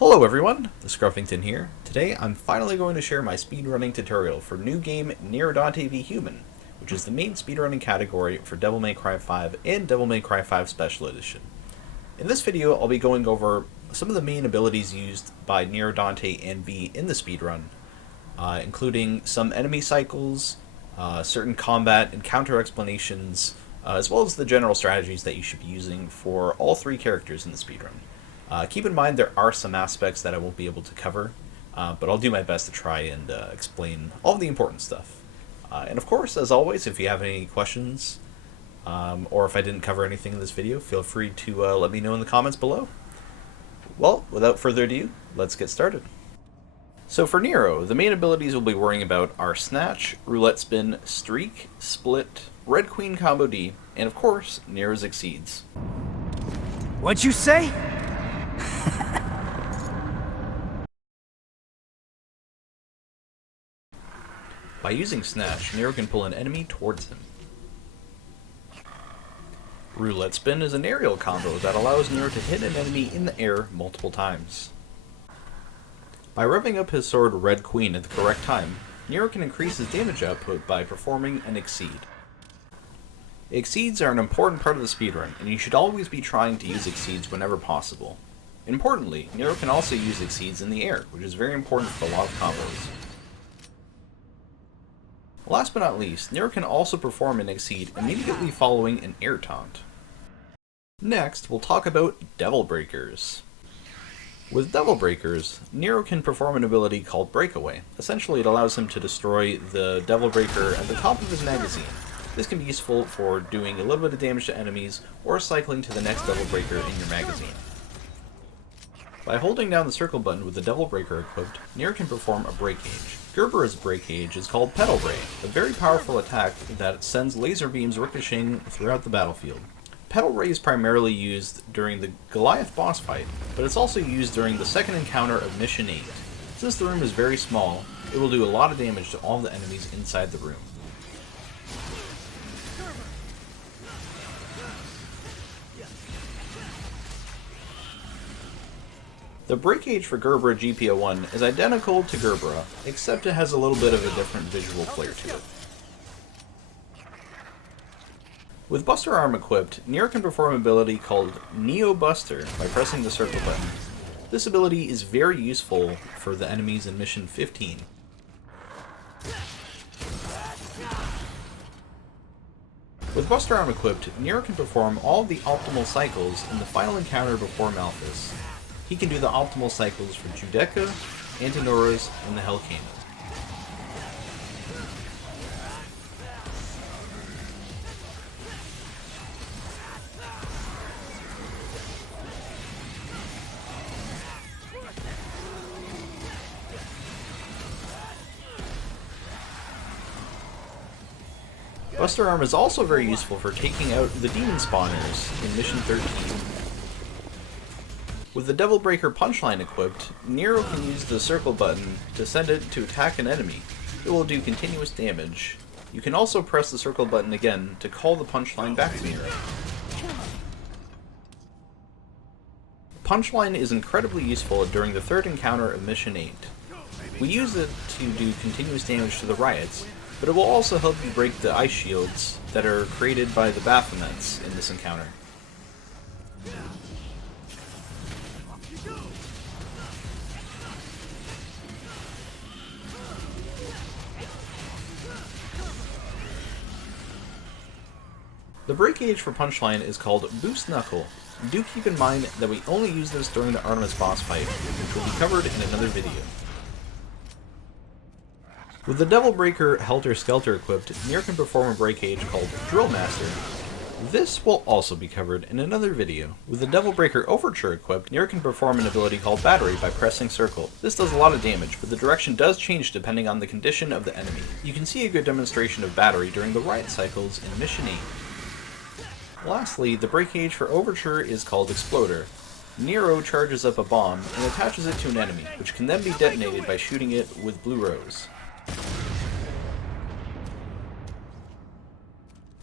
Hello everyone, the Scruffington here. Today I'm finally going to share my speedrunning tutorial for new game Nero Dante v Human, which is the main speedrunning category for Devil May Cry 5 and Devil May Cry 5 Special Edition. In this video I'll be going over some of the main abilities used by Nero Dante and V in the speedrun, including some enemy cycles, certain combat and counter explanations, as well as the general strategies that you should be using for all three characters in the speedrun. Keep in mind there are some aspects that I won't be able to cover, but I'll do my best to try and explain all of the important stuff. And of course, as always, if you have any questions, or if I didn't cover anything in this video, feel free to let me know in the comments below. Well, without further ado, let's get started. So for Nero, the main abilities we'll be worrying about are Snatch, Roulette Spin, Streak, Split, Red Queen Combo D, and of course, Nero's Exceeds. What'd you say? By using Snatch, Nero can pull an enemy towards him. Roulette Spin is an aerial combo that allows Nero to hit an enemy in the air multiple times. By revving up his sword Red Queen at the correct time, Nero can increase his damage output by performing an Exceed. Exceeds are an important part of the speedrun, and you should always be trying to use Exceeds whenever possible. Importantly, Nero can also use Exceeds in the air, which is very important for a lot of combos. Last but not least, Nero can also perform an Exceed immediately following an air taunt. Next, we'll talk about Devil Breakers. With Devil Breakers, Nero can perform an ability called Breakaway. Essentially, it allows him to destroy the Devil Breaker at the top of his magazine. This can be useful for doing a little bit of damage to enemies, or cycling to the next Devil Breaker in your magazine. By holding down the circle button with the Devil Breaker equipped, Nero can perform a Breakage. Gerber's Breakage is called Petal Ray, a very powerful attack that sends laser beams ricocheting throughout the battlefield. Petal Ray is primarily used during the Goliath boss fight, but it's also used during the second encounter of Mission 8. Since the room is very small, it will do a lot of damage to all the enemies inside the room. The Breakage for Gerbera GP01 is identical to Gerbera, except it has a little bit of a different visual flair to it. With Buster Arm equipped, Nero can perform an ability called Neo Buster by pressing the circle button. This ability is very useful for the enemies in Mission 15. With Buster Arm equipped, Nero can perform all of the optimal cycles in the final encounter before Malthus. He can do the optimal cycles for Judeca, Antinoras, and the Hellcano. Buster Arm is also very useful for taking out the demon spawners in Mission 13. With the Devil Breaker Punchline equipped, Nero can use the circle button to send it to attack an enemy. It will do continuous damage. You can also press the circle button again to call the punchline back to Nero. Punchline is incredibly useful during the third encounter of Mission 8. We use it to do continuous damage to the riots, but it will also help you break the ice shields that are created by the Baphomets in this encounter. The Breakage for Punchline is called Boost Knuckle. Do keep in mind that we only use this during the Artemis boss fight, which will be covered in another video. With the Devil Breaker Helter Skelter equipped, Nero can perform a Breakage called Drill Master. This will also be covered in another video. With the Devil Breaker Overture equipped, Nero can perform an ability called Battery by pressing circle. This does a lot of damage, but the direction does change depending on the condition of the enemy. You can see a good demonstration of Battery during the riot cycles in Mission 8. Lastly, the Breakage for Overture is called Exploder. Nero charges up a bomb and attaches it to an enemy, which can then be detonated by shooting it with Blue Rose.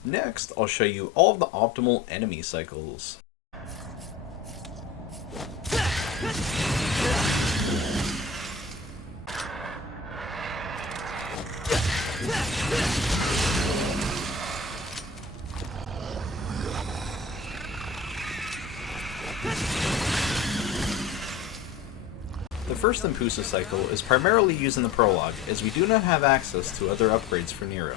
Next, I'll show you all of the optimal enemy cycles. first Impusa cycle is primarily used in the prologue, as we do not have access to other upgrades for Nero.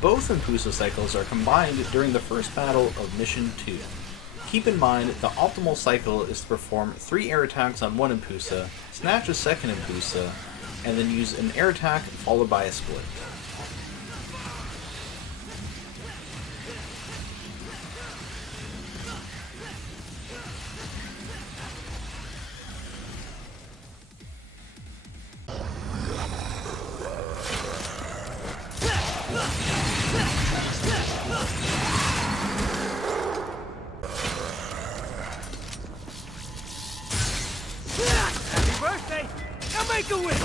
Both Impusa cycles are combined during the first battle of Mission 2. Keep in mind, the optimal cycle is to perform 3 air attacks on one Impusa, snatch a second Impusa, and then use an air attack followed by a split. Happy birthday! Now make a wish!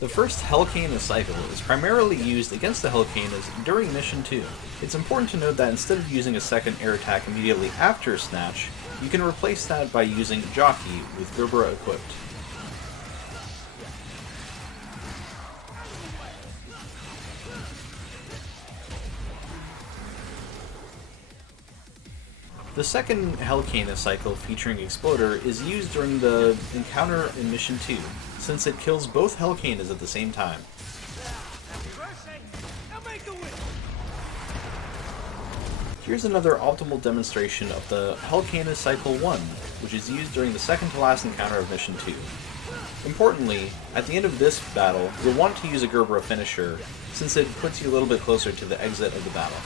The first Hellcana cycle is primarily used against the Hellcanas during Mission 2. It's important to note that instead of using a second air attack immediately after Snatch, you can replace that by using Jockey with Gerbera equipped. The second Hellcana cycle featuring Exploder is used during the encounter in Mission 2, since it kills both Hellcanas at the same time. Here's another optimal demonstration of the Hellcana Cycle 1, which is used during the second to last encounter of Mission 2. Importantly, at the end of this battle, you'll want to use a Gerbera finisher, since it puts you a little bit closer to the exit of the battle.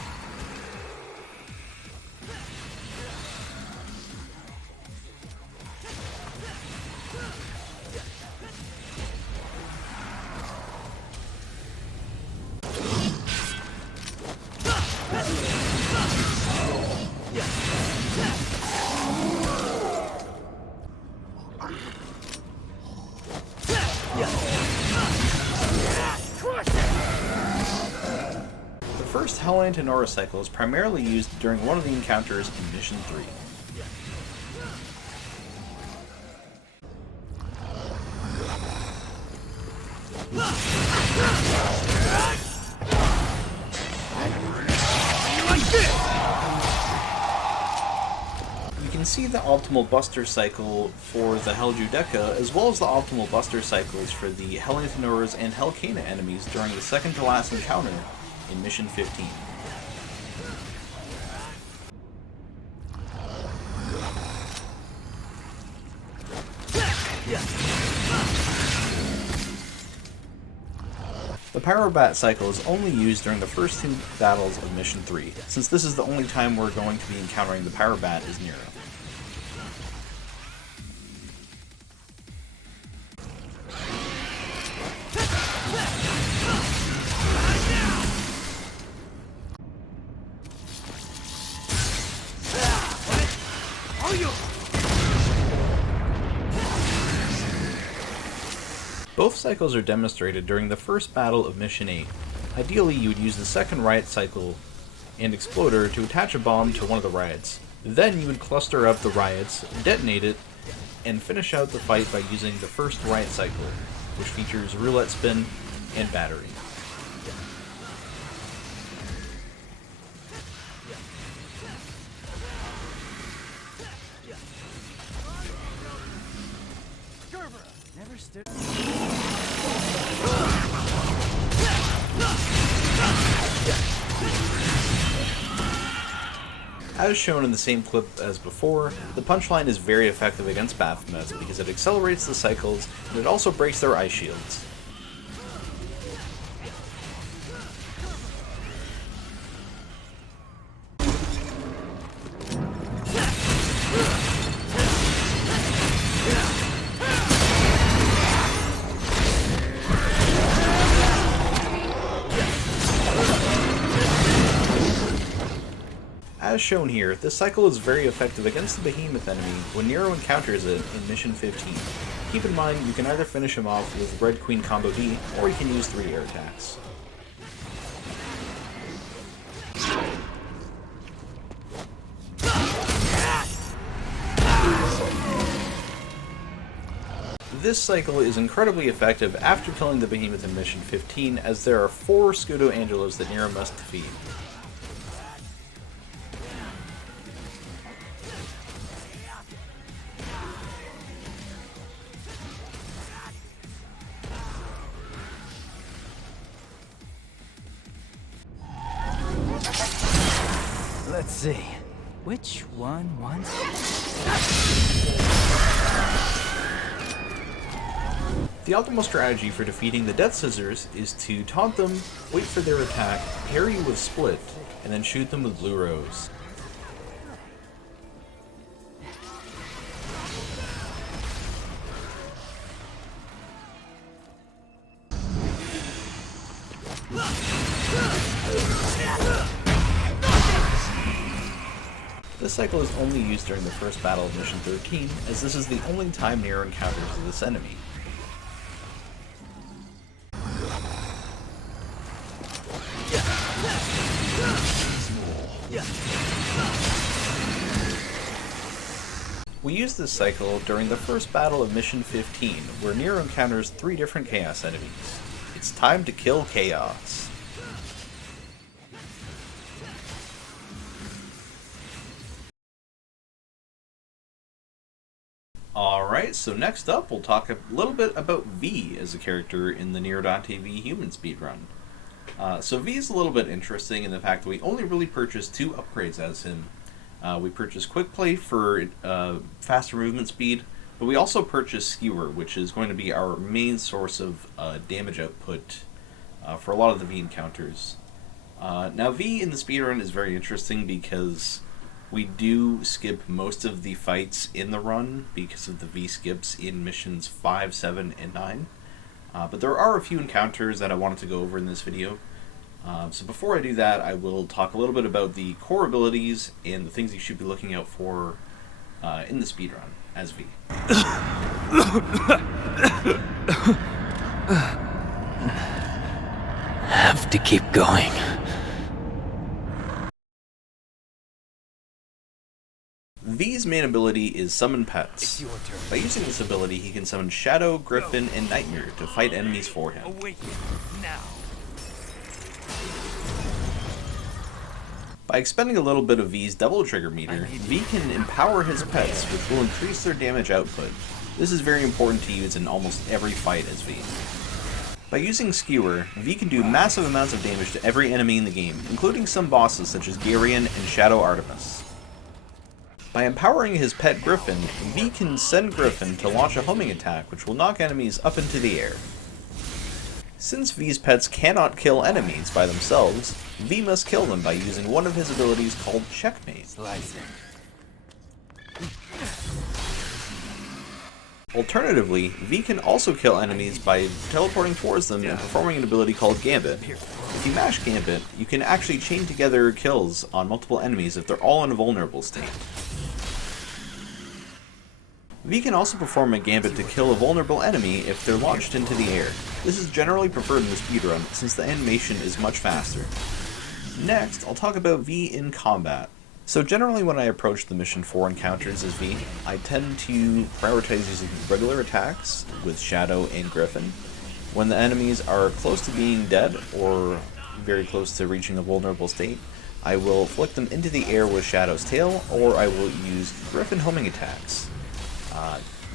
The first Hell Antinora cycle is primarily used during one of the encounters in Mission 3. You can see the optimal Buster cycle for the Hell Judeca, as well as the optimal Buster cycles for the Hell Antinoras and Hellcana enemies during the second to last encounter in Mission 15. The Pyrobat cycle is only used during the first 2 battles of Mission 3, since this is the only time we're going to be encountering the Pyrobat as Nero. Both cycles are demonstrated during the first battle of Mission 8. Ideally, you would use the second riot cycle and Exploder to attach a bomb to one of the riots. Then you would cluster up the riots, detonate it, and finish out the fight by using the first riot cycle, which features roulette spin and battery. Never stood. As shown in the same clip as before, the punchline is very effective against Baphomets because it accelerates the cycles and it also breaks their ice shields. As shown here, this cycle is very effective against the Behemoth enemy when Nero encounters it in Mission 15. Keep in mind, you can either finish him off with Red Queen Combo D, or you can use 3 air attacks. This cycle is incredibly effective after killing the behemoth in mission 15, as there are 4 Scudo Angelos that Nero must defeat. Let's see. Which one wants? The optimal strategy for defeating the Death Scissors is to taunt them, wait for their attack, parry with Split, and then shoot them with Blue Rose. This cycle is only used during the first battle of Mission 13, as this is the only time Nero encounters this enemy. We use this cycle during the first battle of Mission 15, where Nero encounters 3 different Chaos enemies. It's time to kill Chaos. Alright, so next up we'll talk a little bit about V as a character in the Nero Dante V Human Speedrun. So V is a little bit interesting in the fact that we only really purchased 2 upgrades as him. We purchased Quick Play for faster movement speed, but we also purchased Skewer, which is going to be our main source of damage output for a lot of the V encounters. Now V in the speedrun is very interesting because we do skip most of the fights in the run because of the V skips in missions 5, 7, and 9. But there are a few encounters that I wanted to go over in this video. So before I do that, I will talk a little bit about the core abilities and the things you should be looking out for in the speedrun as V. Have to keep going. V's main ability is Summon Pets. By using this ability, he can summon Shadow, Griffin, and Nightmare to fight enemies for him. Awaken now. By expending a little bit of V's double trigger meter, V can empower his pets, which will increase their damage output. This is very important to use in almost every fight as V. By using Skewer, V can do massive amounts of damage to every enemy in the game, including some bosses such as Garion and Shadow Artemis. By empowering his pet Griffin, V can send Griffin to launch a homing attack which will knock enemies up into the air. Since V's pets cannot kill enemies by themselves, V must kill them by using one of his abilities called Checkmate. Alternatively, V can also kill enemies by teleporting towards them and performing an ability called Gambit. If you mash Gambit, you can actually chain together kills on multiple enemies if they're all in a vulnerable state. V can also perform a Gambit to kill a vulnerable enemy if they're launched into the air. This is generally preferred in the speedrun since the animation is much faster. Next, I'll talk about V in combat. So generally when I approach the Mission 4 encounters as V, I tend to prioritize using regular attacks with Shadow and Griffin. When the enemies are close to being dead or very close to reaching a vulnerable state, I will flick them into the air with Shadow's tail, or I will use Griffin homing attacks.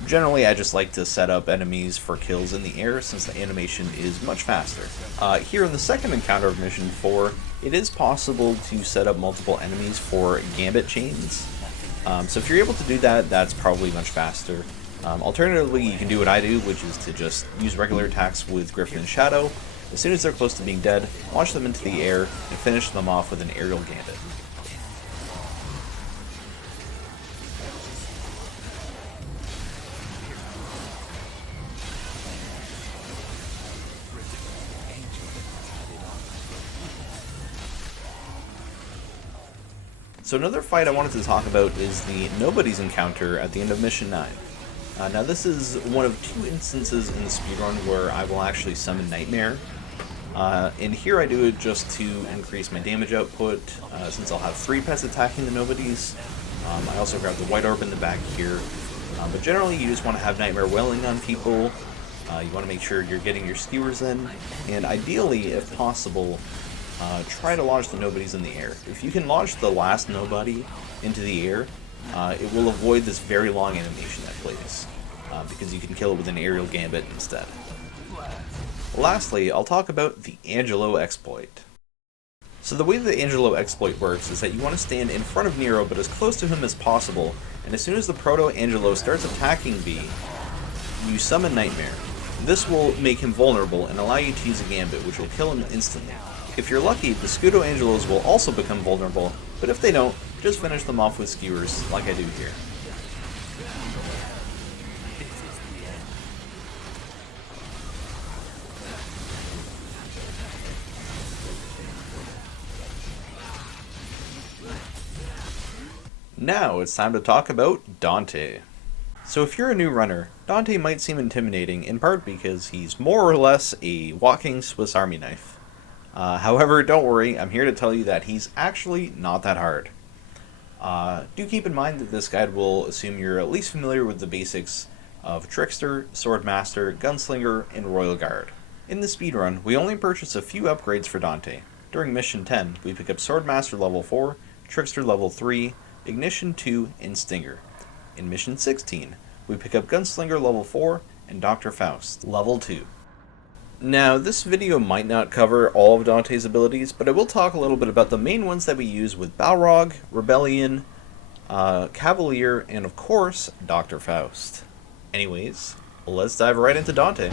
Generally, I just like to set up enemies for kills in the air since the animation is much faster. Here in the second encounter of Mission 4, it is possible to set up multiple enemies for Gambit chains. So if you're able to do that, that's probably much faster. Alternatively, you can do what I do, which is to just use regular attacks with Griffin and Shadow. As soon as they're close to being dead, launch them into the air and finish them off with an aerial Gambit. So another fight I wanted to talk about is the Nobody's encounter at the end of Mission 9. Now this is one of 2 instances in the speedrun where I will actually summon Nightmare. And here I do it just to increase my damage output, since I'll have 3 pets attacking the Nobodies. I also grab the White Orb in the back here. But generally you just want to have Nightmare Welling on people, you want to make sure you're getting your skewers in, and ideally, if possible, try to launch the nobodies in the air. If you can launch the last nobody into the air, it will avoid this very long animation that plays, because you can kill it with an aerial gambit instead. Lastly, I'll talk about the Angelo Exploit. So the way the Angelo Exploit works is that you want to stand in front of Nero but as close to him as possible, and as soon as the Proto-Angelo starts attacking V, you summon Nightmare. This will make him vulnerable and allow you to use a gambit, which will kill him instantly. If you're lucky, the Scudo-Angelos will also become vulnerable, but if they don't, just finish them off with skewers, like I do here. Now it's time to talk about Dante. So if you're a new runner, Dante might seem intimidating, in part because he's more or less a walking Swiss Army knife. However, don't worry, I'm here to tell you that he's actually not that hard. Do keep in mind that this guide will assume you're at least familiar with the basics of Trickster, Swordmaster, Gunslinger, and Royal Guard. In the speedrun, we only purchase a few upgrades for Dante. During Mission 10, we pick up Swordmaster level 4, Trickster level 3, Ignition 2, and Stinger. In Mission 16, we pick up Gunslinger level 4 and Dr. Faust level 2. Now, this video might not cover all of Dante's abilities, but I will talk a little bit about the main ones that we use with Balrog, Rebellion, Cavalier, and of course, Dr. Faust. Anyways, let's dive right into Dante.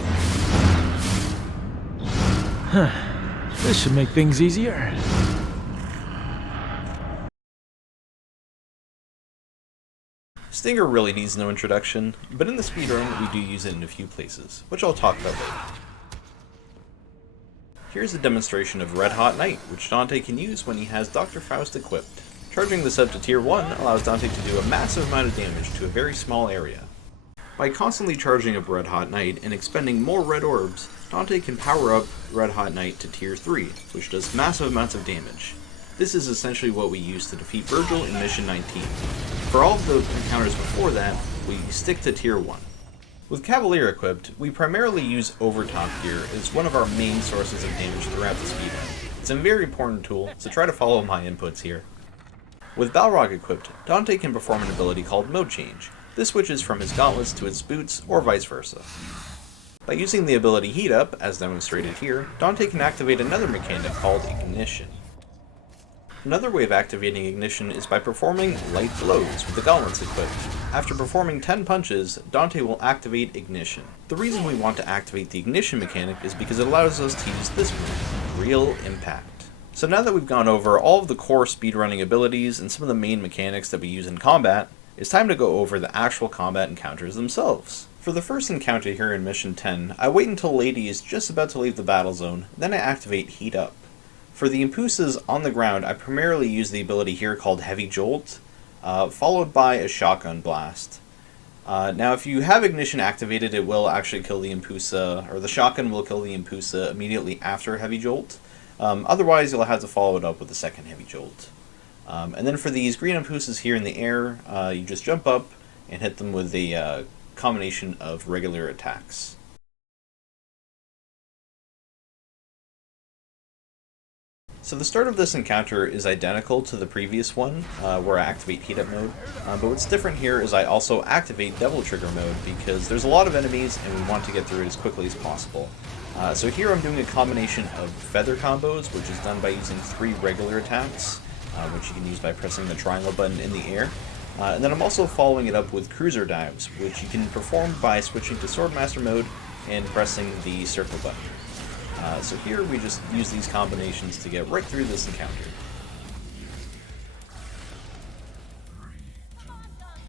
This should make things easier. Stinger really needs no introduction, but in the speedrun we do use it in a few places, which I'll talk about later. Here's a demonstration of Red Hot Night, which Dante can use when he has Dr. Faust equipped. Charging this up to tier 1 allows Dante to do a massive amount of damage to a very small area. By constantly charging up Red Hot Night and expending more red orbs, Dante can power up Red Hot Night to tier 3, which does massive amounts of damage. This is essentially what we use to defeat Virgil in Mission 19. For all of the encounters before that, we stick to tier 1. With Cavalier equipped, we primarily use Overtop gear as one of our main sources of damage throughout the speedrun. It's a very important tool, so try to follow my inputs here. With Balrog equipped, Dante can perform an ability called Mode Change. This switches from his gauntlets to his boots, or vice versa. By using the ability Heat Up, as demonstrated here, Dante can activate another mechanic called Ignition. Another way of activating Ignition is by performing Light Blows with the gauntlets equipped. After performing 10 punches, Dante will activate Ignition. The reason we want to activate the Ignition mechanic is because it allows us to use this move, Real Impact. So now that we've gone over all of the core speedrunning abilities and some of the main mechanics that we use in combat, it's time to go over the actual combat encounters themselves. For the first encounter here in Mission 10, I wait until Lady is just about to leave the battle zone, then I activate Heat Up. For the Impusas on the ground, I primarily use the ability here called Heavy Jolt, followed by a Shotgun Blast. Now if you have Ignition activated, it will actually kill the Impusa, or the Shotgun will kill the Impusa immediately after Heavy Jolt. Otherwise, you'll have to follow it up with a second Heavy Jolt. And then for these green Impusas here in the air, you just jump up and hit them with a combination of regular attacks. So the start of this encounter is identical to the previous one, where I activate Heat Up mode, but what's different here is I also activate Devil Trigger mode because there's a lot of enemies and we want to get through it as quickly as possible. So here I'm doing a combination of feather combos, which is done by using 3 regular attacks, which you can use by pressing the triangle button in the air. And then I'm also following it up with cruiser dives, which you can perform by switching to Swordmaster mode and pressing the circle button. So here we just use these combinations to get right through this encounter.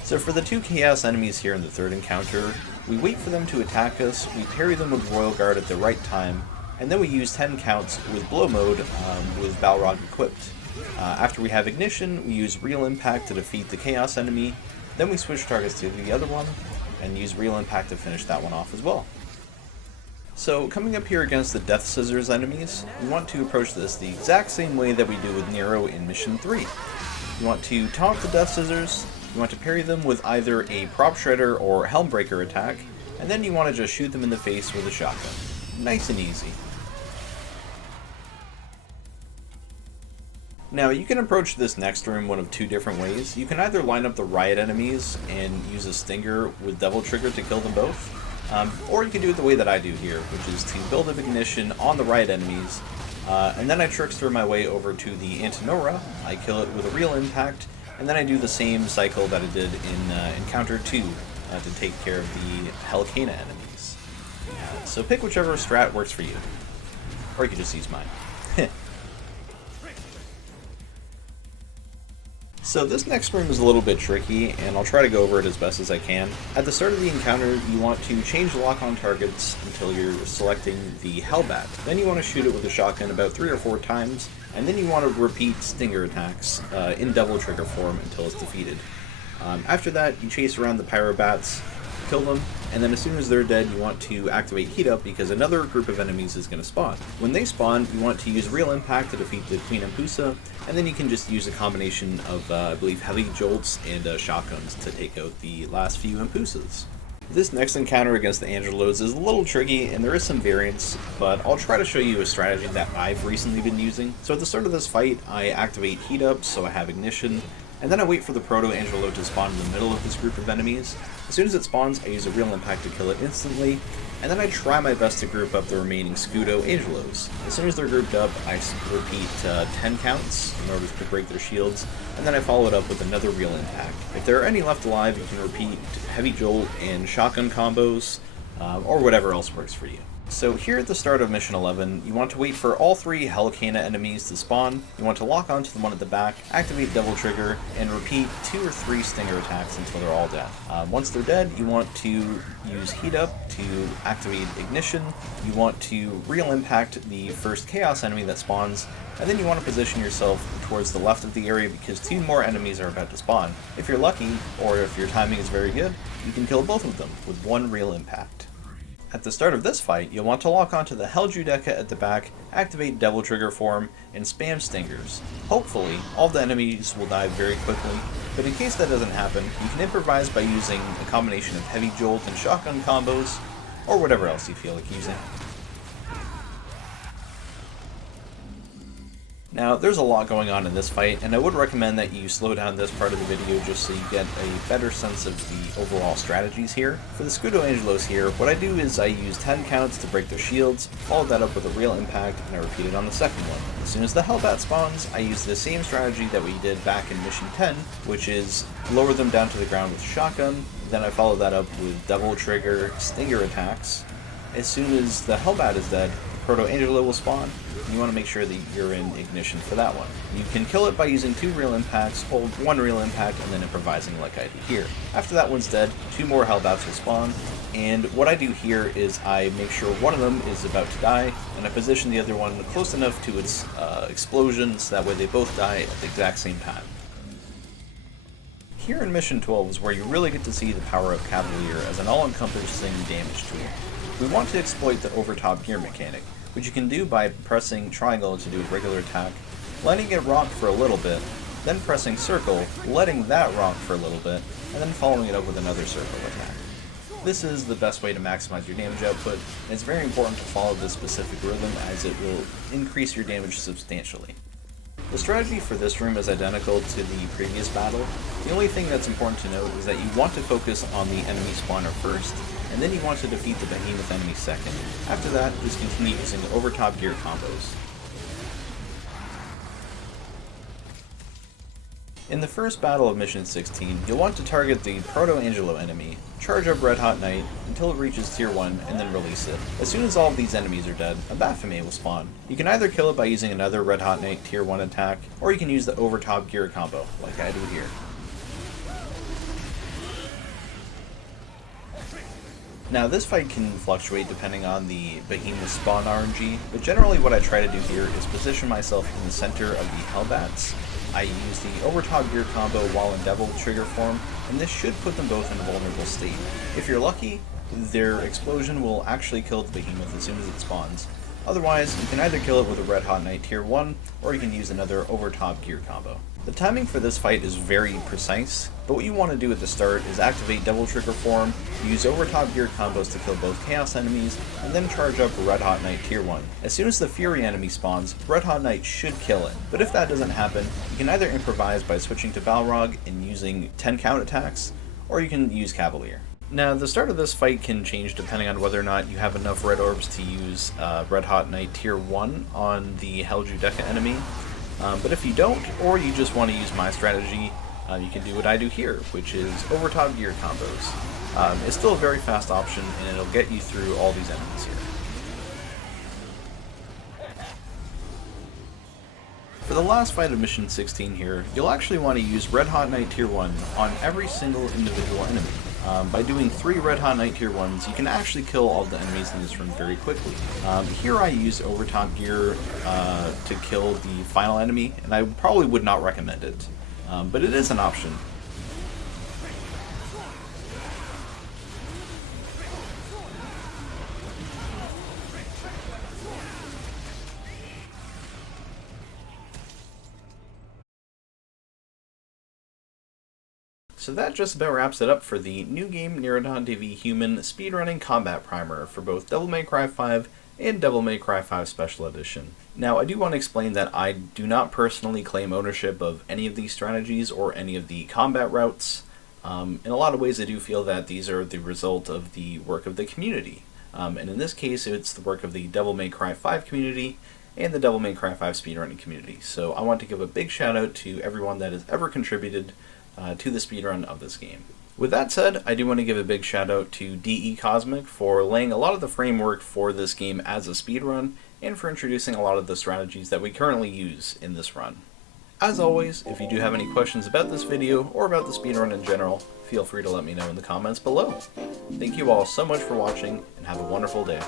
So for the 2 Chaos enemies here in the third encounter, we wait for them to attack us, we parry them with Royal Guard at the right time, and then we use 10 counts with Blow mode with Balrog equipped. After we have Ignition, we use Real Impact to defeat the Chaos enemy, then we switch targets to the other one, and use Real Impact to finish that one off as well. So, coming up here against the Death Scissors enemies, we want to approach this the exact same way that we do with Nero in Mission 3. You want to taunt the Death Scissors, You want to parry them with either a prop shredder or helm breaker attack, and then you want to just shoot them in the face with a shotgun. Nice and easy. Now, you can approach this next room one of two different ways. You can either line up the riot enemies and use a stinger with Devil Trigger to kill them both, or you can do it the way that I do here, which is to build up ignition on the riot enemies, and then I trickster my way over to the Antinora. I kill it with a real impact, and then I do the same cycle that I did in Encounter 2 to take care of the Hellcana enemies. So pick whichever strat works for you, or you can just use mine. So this next room is a little bit tricky, and I'll try to go over it as best as I can. At the start of the encounter, you want to change the lock-on targets until you're selecting the Hellbat. Then you want to shoot it with a shotgun about 3 or 4 times, and then you want to repeat stinger attacks in Devil Trigger form until it's defeated. After that, you chase around the Pyrobats, kill them, and then as soon as they're dead, you want to activate Heat Up because another group of enemies is going to spawn. When they spawn, you want to use Real Impact to defeat the Queen Ampusa, and then you can just use a combination of, I believe, Heavy Jolts and shotguns to take out the last few Ampusas. This next encounter against the Angelos is a little tricky, and there is some variance, but I'll try to show you a strategy that I've recently been using. So at the start of this fight, I activate Heat Up, so I have Ignition, and then I wait for the Proto-Angelo to spawn in the middle of this group of enemies. As soon as it spawns, I use a Real Impact to kill it instantly, and then I try my best to group up the remaining Scudo-Angelos. As soon as they're grouped up, I repeat 10 counts in order to break their shields, and then I follow it up with another Real Impact. If there are any left alive, you can repeat Heavy Jolt and Shotgun combos, or whatever else works for you. So here at the start of Mission 11, you want to wait for all 3 Hellcana enemies to spawn, you want to lock onto the one at the back, activate Devil Trigger, and repeat 2 or 3 stinger attacks until they're all dead. Once they're dead, you want to use Heat Up to activate Ignition, you want to Real Impact the first Chaos enemy that spawns, and then you want to position yourself towards the left of the area because 2 more enemies are about to spawn. If you're lucky, or if your timing is very good, you can kill both of them with 1 Real Impact. At the start of this fight, you'll want to lock onto the Hell Judeca at the back, activate Devil Trigger form, and spam stingers. Hopefully, all the enemies will die very quickly, but in case that doesn't happen, you can improvise by using a combination of Heavy Jolt and Shotgun combos, or whatever else you feel like using. Now, there's a lot going on in this fight, and I would recommend that you slow down this part of the video just so you get a better sense of the overall strategies here. For the Scudo-Angelos here, what I do is I use 10 counts to break their shields, follow that up with a Real Impact, and I repeat it on the second one. As soon as the Hellbat spawns, I use the same strategy that we did back in Mission 10, which is lower them down to the ground with Shotgun, then I follow that up with Devil Trigger, Stinger attacks. As soon as the Hellbat is dead, Proto-Angelo will spawn, and you want to make sure that you're in Ignition for that one. You can kill it by using 2 Real Impacts, hold 1 Real Impact, and then improvising like I do here. After that one's dead, 2 more Hellbats will spawn, and what I do here is I make sure one of them is about to die, and I position the other one close enough to its explosion so that way they both die at the exact same time. Here in Mission 12 is where you really get to see the power of Cavalier as an all-encompassing damage tool. We want to exploit the overtop gear mechanic, which you can do by pressing triangle to do a regular attack, letting it rock for a little bit, then pressing circle, letting that rock for a little bit, and then following it up with another circle attack. This is the best way to maximize your damage output, and it's very important to follow this specific rhythm as it will increase your damage substantially. The strategy for this room is identical to the previous battle. The only thing that's important to note is that you want to focus on the enemy spawner first, and then you want to defeat the behemoth enemy second. After that, just continue using the overtop gear combos. In the first battle of Mission 16, you'll want to target the Proto-Angelo enemy, charge up Red Hot Knight until it reaches Tier 1, and then release it. As soon as all of these enemies are dead, a Baphomet will spawn. You can either kill it by using another Red Hot Knight Tier 1 attack, or you can use the overtop gear combo, like I do here. Now, this fight can fluctuate depending on the Behemoth spawn RNG, but generally what I try to do here is position myself in the center of the Hellbats. I use the overtop gear combo while in Devil Trigger form, and this should put them both in a vulnerable state. If you're lucky, their explosion will actually kill the Behemoth as soon as it spawns. Otherwise, you can either kill it with a Red Hot Knight Tier 1, or you can use another over-top gear combo. The timing for this fight is very precise, but what you want to do at the start is activate Double Trigger Form, use over-top gear combos to kill both Chaos enemies, and then charge up Red Hot Knight Tier 1. As soon as the Fury enemy spawns, Red Hot Knight should kill it, but if that doesn't happen, you can either improvise by switching to Balrog and using 10 count attacks, or you can use Cavalier. Now, the start of this fight can change depending on whether or not you have enough red orbs to use Red Hot Knight Tier 1 on the Hell Judeca enemy. But if you don't, or you just want to use my strategy, you can do what I do here, which is over-top gear combos. It's still a very fast option, and it'll get you through all these enemies here. For the last fight of Mission 16 here, you'll actually want to use Red Hot Knight Tier 1 on every single individual enemy. By doing 3 Red Hot Knight Tier 1s, you can actually kill all the enemies in this run very quickly. Here I use Overtop Gear to kill the final enemy, and I probably would not recommend it, but it is an option. So that just about wraps it up for the new game Nero Dante v Human Speedrunning Combat Primer for both Devil May Cry 5 and Devil May Cry 5 Special Edition. Now, I do want to explain that I do not personally claim ownership of any of these strategies or any of the combat routes. In a lot of ways, I do feel that these are the result of the work of the community. And in this case, it's the work of the Devil May Cry 5 community and the Devil May Cry 5 speedrunning community. So I want to give a big shout out to everyone that has ever contributed to the speedrun of this game. With that said, I do want to give a big shout out to DE Cosmic for laying a lot of the framework for this game as a speedrun, and for introducing a lot of the strategies that we currently use in this run. As always, if you do have any questions about this video, or about the speedrun in general, feel free to let me know in the comments below. Thank you all so much for watching, and have a wonderful day.